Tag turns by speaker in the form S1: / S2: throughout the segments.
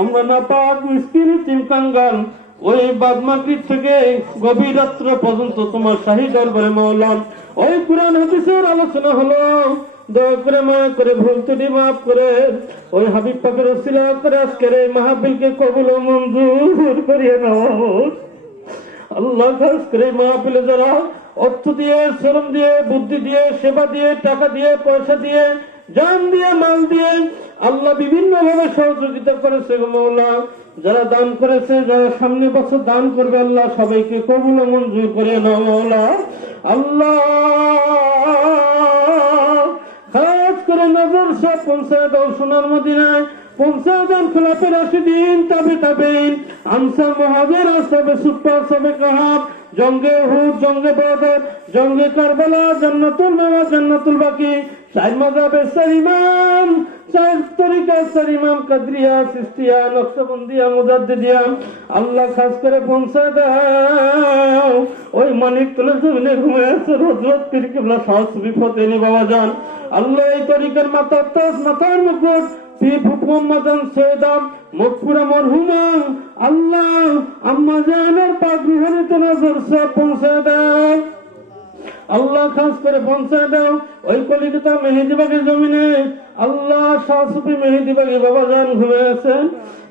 S1: আমার না পাক মিস্কিন চিমকাঙ্গাল ওই থেকে পর্যন্ত তোমার দরবারে মৌলান ওই হাদিসের আলোচনা হলো। দয়া করে মায়া করে ভুল মাফ করে। ওই হাবিব পাকের ওসিলা করে আজকের এই মাহফিলকে কবুল মঞ্জুর করিয়ে আল্লাহ যারা অর্থ দিয়ে, শ্রম দিয়ে, বুদ্ধি দিয়ে, সেবা দিয়ে, টাকা দিয়ে, পয়সা দিয়ে, জান দিয়ে, মাল দিয়ে আল্লাহ বিভিন্ন ভাবে সহযোগিতা করেছে যারা দান করেছে, যারা সামনে বছর দান করবে, আল্লাহ সবাইকে কবুল মঞ্জুর করে মৌলা। আল্লাহ! খাস করে নজর সব পৌঁছায় দাও সোনার মদিনায়। পৌঁছায় দেন খোলাফের রাশিদিন, তবে তবেইন আনসার মহাজের আসবে সুপার সবে কাহাব। জঙ্গে হুদ, জঙ্গে বদর, জঙ্গে কারবালা, জান্নাতুল মাওয়া, জান্নাতুল বাকি। সাইদ মাযাবে সরিমাম সাইদ তরিকা সরিমাম কাদরিয়া, সিস্তিয়া আল্লাহ খাস করে পৌঁছায় দাও। ওই মানিক তুলে জমিনে ঘুমে আছে, রোজ রোজ সাহস বিপদ এনে বাবা যান। আল্লাহ এই তরিকার মাথার তাজ মাথার মুকুট আল্লাহ খাস করে জমিনে আল্লাহ বাবা যান ঘুরে আছেন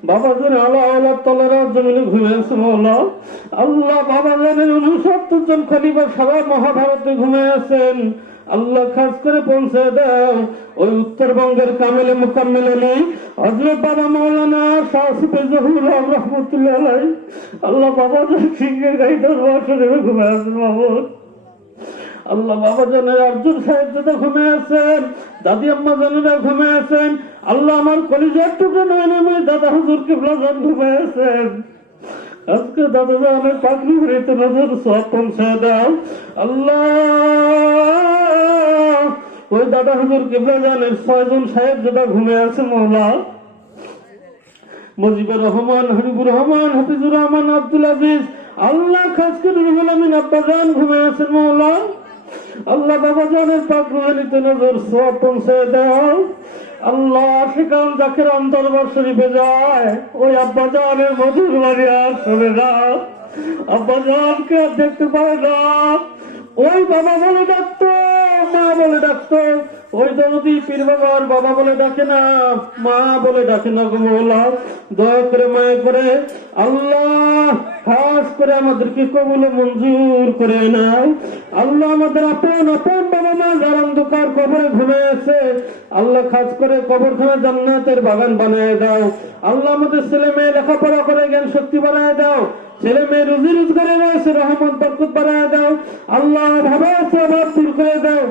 S1: বাবা জান আল্লাহ আল্লাহ তলারা জমিনে ঘুরে আছে মৌলা। আল্লাহ বাবা জানের উনসত্তর জন খলিফা সারা মহাভারতে ঘুরে আছেন। আল্লাহ খাস করে পৌঁছে দাও। ওই উত্তরবঙ্গের কামেলে মুকাম্মেল আলী হজরত বাবা মৌলানা শাহসুফি জহুর রহমতুল্লাহ আল্লাহ বাবা সিংহের গাড়ি দরবার মাহমুদ। আল্লাহ বাবা জানের অর্জুন সাহেব দাদা ঘুমে আছেন দাদি আম্মা জানেরা ঘুমে আছেন আল্লাহ আমার কলিজার টুকরো নয় দাদা হুজুর কিবলা জান ঘুমে আছেন আজকে দাদা জানের পাগড়ি ভরিতে নজর সব পৌঁছে দাও আল্লাহ! ওই দাদা হুজুর কিবলা জানের ছয়জন সাহেব দাদা ঘুমে আছে, মৌলা। মুজিবুর রহমান, হাবিবুর রহমান, হাফিজুর রহমান, আব্দুল আজিজ। আল্লাহ, খাস করে রুহুল আমিন, আব্বা জান ঘুমে আছেন, মৌলা। আল্লাহ বাবা জানের পাক রুহানিতে নজর সব পৌঁছে দাও আল্লাহ সেখান জাকের অন্তর্বর শরীফে যায়, ওই আব্বা জানের মধুর বাড়ি আর শোনে না। আব্বা জানকে আর দেখতে পারে না। ওই বাবা বলে ডাকতো, মা বলে ডাকতো ওই দরদি পীর বাবার বাবা বলে ডাকে না, মা বলে ডাকে না গো মৌলা। দয়া করে মায়া করে, আল্লাহ খাস করে আমাদেরকে কবুল মঞ্জুর করে নাও আল্লাহ আমাদের আপন আপন বাবা মা যারা অন্ধকার কবরে ঘুমে আছে আল্লাহ খাস করে কবরখানা জান্নাতের বাগান বানায় দাও। আল্লাহ আমাদের ছেলে মেয়ে লেখাপড়া করে, জ্ঞান শক্তি বানায় দাও। ছেলে মেয়ে রুজি রোজগারে রয়েছে রহমত বরকত বানায় দাও। আল্লাহ ভাবে অভাব দূর করে দাও।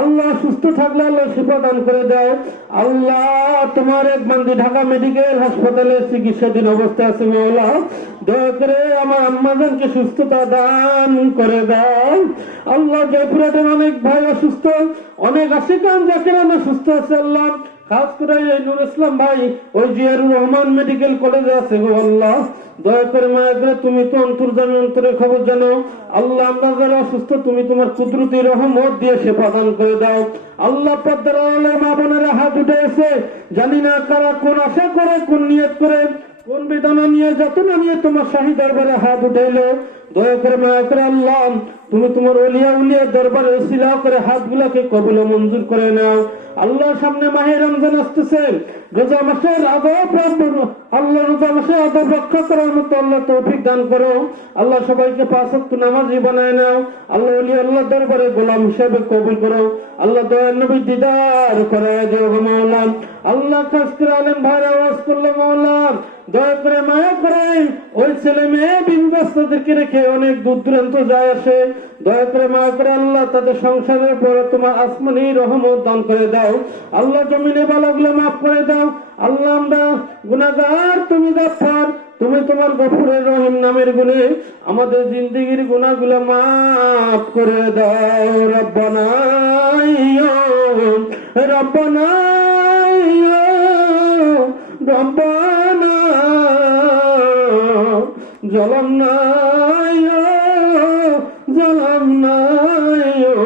S1: আল্লাহ সুস্থ থাকলে আল্লাহ করে আল্লাহ, তোমার এক বান্দি ঢাকা মেডিকেল হাসপাতালে চিকিৎসাধীন অবস্থা আছে মৌলা দয়া করে আমার আম্মাজানকে সুস্থতা দান করে দাও। আল্লাহ জয়পুরাটের অনেক ভাই অসুস্থ, অনেক আশিকান যাকে আমরা সুস্থ আছে, আল্লাহ। খাস করে এই নুর ইসলাম ভাই, ওই রহমান মেডিকেল কলেজে আছে গো, আল্লাহ। দয়া করে মায়া করে তুমি তো অন্তরে খবর জানো। আল্লাহ, আমরা যারা অসুস্থ, তুমি তোমার কুদরতি রহমত দিয়ে সে প্রদান করে দাও। আল্লাহ পদ্মার মা বোনেরা হাত উঠে এসে, জানি না কারা কোন আশা করে, কোন নিয়ত করে কোন বেদনা নিয়ে যাতনা নিয়ে তোমার শাহী দরবারে হাত উঠাইলো, দয়া করে মায়া করে আল্লাহ, তুমি তোমার অলিয়া উলিয়া দরবারে ওসিলা করে হাতগুলাকে কবুল মঞ্জুর করে নাও। আল্লাহর সামনে মাহে রমজান আসতেছে, রোজা মাসের আদব আল্লাহ রোজা মাসের আদব রক্ষা করার মতো আল্লাহ তৌফিক দান করো। আল্লাহ সবাইকে পাঁচ নামাজি বানায় নাও। আল্লাহ অলি আল্লাহ দরবারে গোলাম হিসাবে কবুল করো। আল্লাহ দয়ার নবী দিদার করায় দেও গো আল্লাহ কাজ করে আলেন ভাইরা আওয়াজ করল মাওলা দয়া করে মায়া করে ওই ছেলে মেয়ে বিনবাস্তদেরকে রেখে অনেক দূর দূরান্ত যায় আসে। দয়া করে মায়া করে আল্লাহ তাদের সংসারের পরে তোমার আসমানি রহমত দান করে দাও। আল্লাহ জমিনে বালাগুলো মাফ করে দাও। আল্লাহ আমরা গুনাগার তুমি গাফার তুমি তোমার গফুরের রহিম নামের গুণে আমাদের জিন্দিগির গুনাহগুলো মাফ করে দাও। রব্বানা ইয়ো, রব্বানা রব্বানা জলমনা ইয়ো, জলমনা ইয়ো,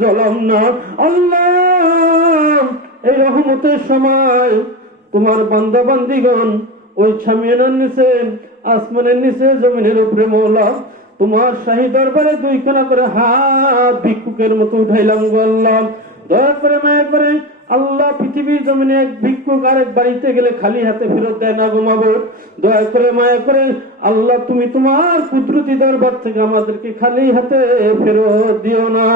S1: জলমনা আল্লাহ এই রহমতের সময় তোমার বান্দা বান্দিগণ ওই ছামিয়ানার নিচে আসমানের নিচে জমিনের উপরে মৌলা তোমার শাহী দরবারে দুইখানা করে হাত ভিক্ষুকের মতো উঠাইলাম বললাম দয়া করে মায়া করে আল্লাহ পৃথিবীর জমিনে এক ভিক্ষুক আরেক বাড়িতে গেলে খালি হাতে ফেরত দেয় না গো মাবুদ। দয়া করে মায়া করে আল্লাহ, তুমি তোমার কুদরতি দরবার থেকে আমাদেরকে খালি হাতে ফেরত দিও না।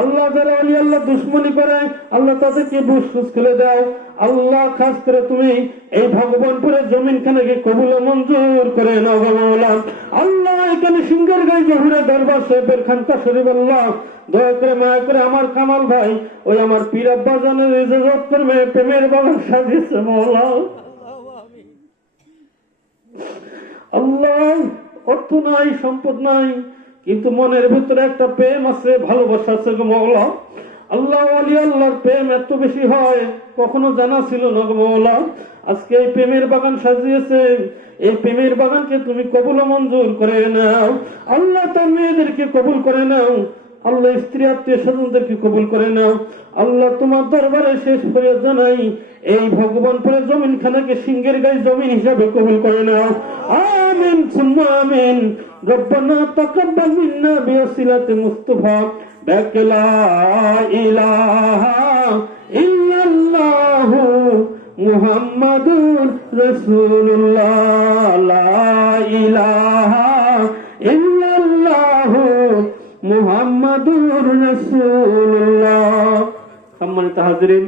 S1: আল্লাহ যারা অলি, আল্লাহ দুশ্মনী করে, আল্লাহ তাদেরকে বুসফুস খুলে দাও। আল্লাহ, খাস করে তুমি এই ভগবানপুরের জমিন খানাকে কবুল মঞ্জুর করে নাও আল্লাহ, এখানে সিঙ্গার গাই জহুরে দরবার সাহেবের খানকা শরীফ, আল্লাহ। দয়া করে মায়া করে আমার কামাল ভাই, ওই আমার পীর আব্বা জানের ইজাজত করবে প্রেমের বাবা সাজিয়েছে মৌলা আল্লাহ অর্থ নাই, সম্পদ নাই, কিন্তু মনের ভিতরে একটা প্রেম আছে, ভালোবাসা আছে গো মৌলা আল্লাহ আলী আল্লাহর প্রেম এত বেশি হয়, কখনো জানা ছিল না গো মৌলা আজকে এই প্রেমের বাগান সাজিয়েছে, এই প্রেমের বাগানকে তুমি কবুল মঞ্জুর করে নাও। আল্লাহ তার মেয়েদেরকে কবুল করে নাও। আল্লাহ স্ত্রী আত্মীয় স্বজনদেরকে কবুল করে নাও। আল্লাহ তোমার দরবারে শেষ করে জানাই। এই ভগবানপুরের জমিন খানাকে সিংহের গায়ে জমিন হিসাবে কবুল করে নাও। আমিন আমিন। রব্বানা তাকাব্বাল মিন্না বিওসিলাতে মুস্তাফা। বাকলা ইলাহা ইল্লাল্লাহু মুহাম্মাদুর রাসূলুল্লাহ। লা ইলাহা মুহাম্মাদুর রাসূলুল্লাহ হাজিরিন